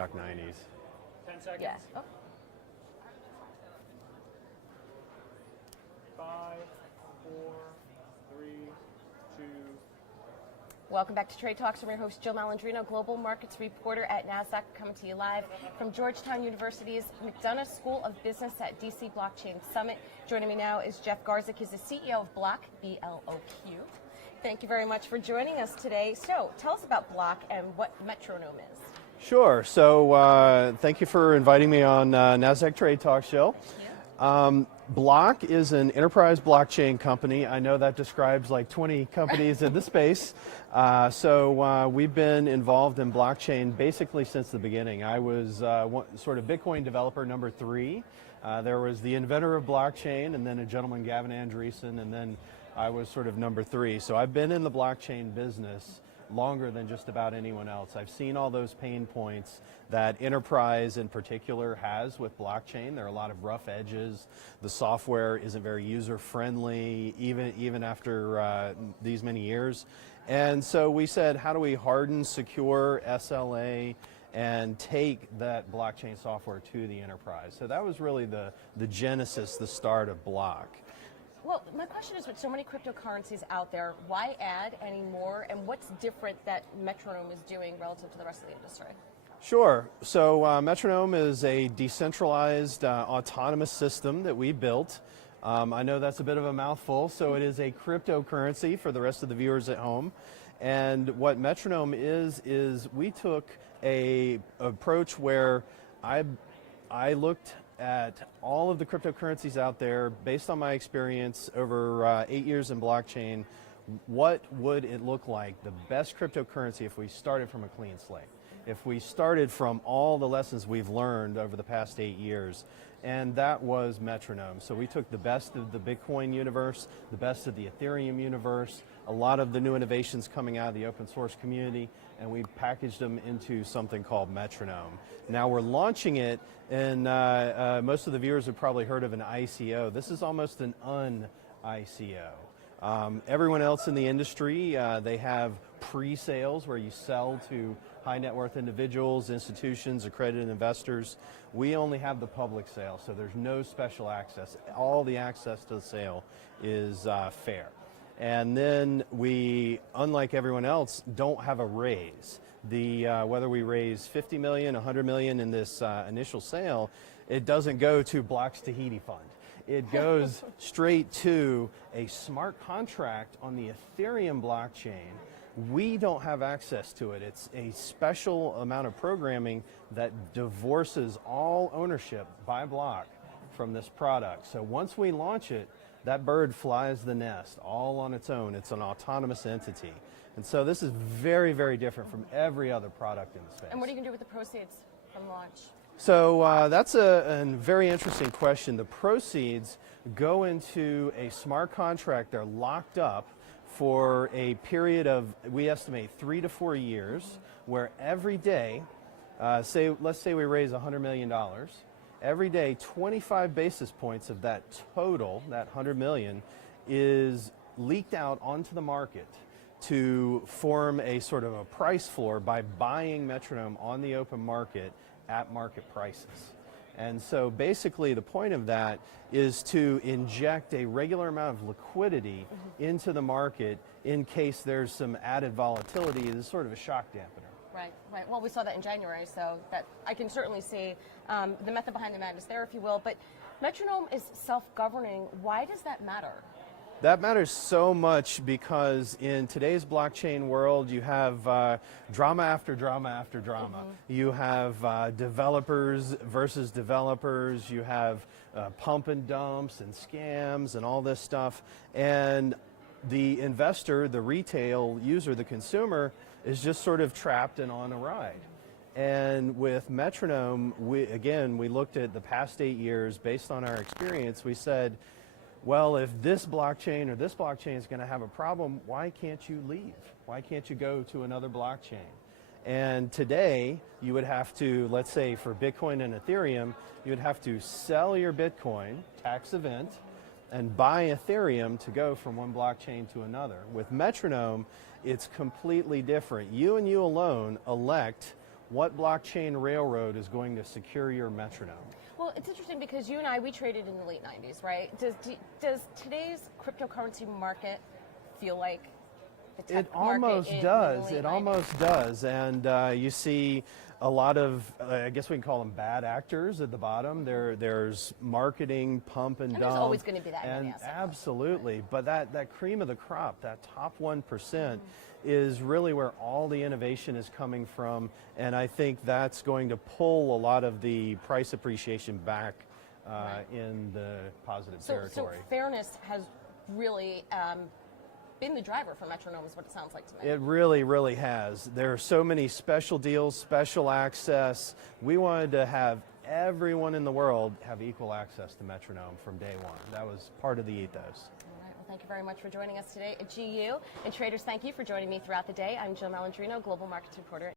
Stock 90s. 10 seconds. Yeah. Oh. 5, 4, 3, 2. Welcome back to Trade Talks. I'm your host, Jill Malandrino, Global Markets Reporter at Nasdaq, coming to you live from Georgetown University's McDonough School of Business at DC Blockchain Summit. Joining me now is Jeff Garzik. He's the CEO of Bloq, B-L-O-Q. Thank you very much for joining us today. So tell us about Bloq and what Metronome is. Sure. So thank you for inviting me on Nasdaq Trade Talk Show. Bloq is an enterprise blockchain company. I know that describes like 20 companies in the space. So we've been involved in blockchain basically since the beginning. I was sort of Bitcoin developer number 3. There was the inventor of blockchain, and then a gentleman, Gavin Andreessen, and then I was sort of number 3. So I've been in the blockchain business longer than just about anyone else. I've seen all those pain points that enterprise in particular has with blockchain. There are a lot of rough edges. The software isn't very user-friendly, even after these many years. And so we said, how do we harden, secure SLA, and take that blockchain software to the enterprise? So that was really the genesis, the start of Bloq. Well, my question is, with so many cryptocurrencies out there, why add any more, and what's different that Metronome is doing relative to the rest of the industry? Sure. So Metronome is a decentralized autonomous system that we built. I know that's a bit of a mouthful, so it is a cryptocurrency for the rest of the viewers at home. And what Metronome is we took a approach where I looked at all of the cryptocurrencies out there based on my experience over 8 years in blockchain. What would it look like, the best cryptocurrency, if we started from a clean slate? If we started from all the lessons we've learned over the past 8 years, and that was Metronome. So we took the best of the Bitcoin universe, the best of the Ethereum universe, a lot of the new innovations coming out of the open source community, and we packaged them into something called Metronome. Now we're launching it, and most of the viewers have probably heard of an ICO. This is almost an un-ICO. Everyone else in the industry, they have pre-sales where you sell to high net worth individuals, institutions, accredited investors. We only have the public sale, so there's no special access. All the access to the sale is fair. And then we, unlike everyone else, don't have a raise. Whether we raise 50 million, 100 million in this initial sale, it doesn't go to Bloq's Tahiti Fund. It goes straight to a smart contract on the Ethereum blockchain. We don't have access to it. It's a special amount of programming that divorces all ownership by Bloq from this product. So once we launch it, that bird flies the nest all on its own. It's an autonomous entity. And so this is very, very different from every other product in the space. And what are you going to do with the proceeds from launch? So that's a very interesting question. The proceeds go into a smart contract. They're locked up for a period of, we estimate, 3 to 4 years, where every day, let's say we raise $100 million, every day 25 basis points of that total, that 100 million, is leaked out onto the market to form a sort of a price floor by buying Metronome on the open market at market prices. And so basically the point of that is to inject a regular amount of liquidity into the market in case there's some added volatility. It's sort of a shock dampener. Right, right. Well, we saw that in January, so that I can certainly see the method behind the madness there, if you will. But Metronome is self-governing. Why does that matter? That matters so much because in today's blockchain world, you have drama after drama after drama. You have developers versus developers. You have pump and dumps and scams and all this stuff. And the investor, the retail user, the consumer, is just sort of trapped and on a ride. And with Metronome, we looked at the past 8 years. Based on our experience, we said, well, if this blockchain or this blockchain is going to have a problem, why can't you leave? Why can't you go to another blockchain? And today, you would have to, let's say for Bitcoin and Ethereum, you would have to sell your Bitcoin, tax event, and buy Ethereum to go from one blockchain to another. With Metronome, it's completely different. You and you alone elect what blockchain railroad is going to secure your metronome? Well, it's interesting because you and I, we traded in the late 90s, right? Does today's cryptocurrency market feel like the tech It market almost in does. the late It 90s? almost does. And you see a lot of, I guess we can call them bad actors at the bottom. There's marketing, pump and dump. there's always going to be that in And the asset class. absolutely. But that cream of the crop, that top 1%, is really where all the innovation is coming from. And I think that's going to pull a lot of the price appreciation back in the positive territory. So fairness has really been the driver for Metronome, is what it sounds like to me. It really, really has. There are so many special deals, special access. We wanted to have everyone in the world have equal access to Metronome from day one. That was part of the ethos. All right, well, thank you very much for joining us today at GU. And traders, thank you for joining me throughout the day. I'm Jill Malandrino, Global Markets Reporter.